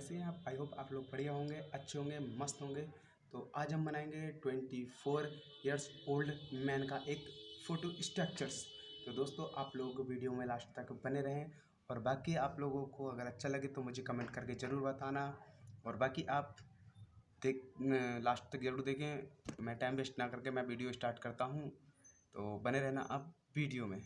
कैसे हैं आप? आई होप आप लोग बढ़िया होंगे, अच्छे होंगे, मस्त होंगे। तो आज हम बनाएंगे 24 ईयर्स ओल्ड मैन का एक फ़ोटो स्ट्रक्चर्स। तो दोस्तों आप लोग वीडियो में लास्ट तक बने रहें, और बाकी आप लोगों को अगर अच्छा लगे तो मुझे कमेंट करके ज़रूर बताना। और बाकी आप लास्ट तक ज़रूर देखें। मैं टाइम वेस्ट ना करके मैं वीडियो स्टार्ट करता हूँ, तो बने रहना आप वीडियो में।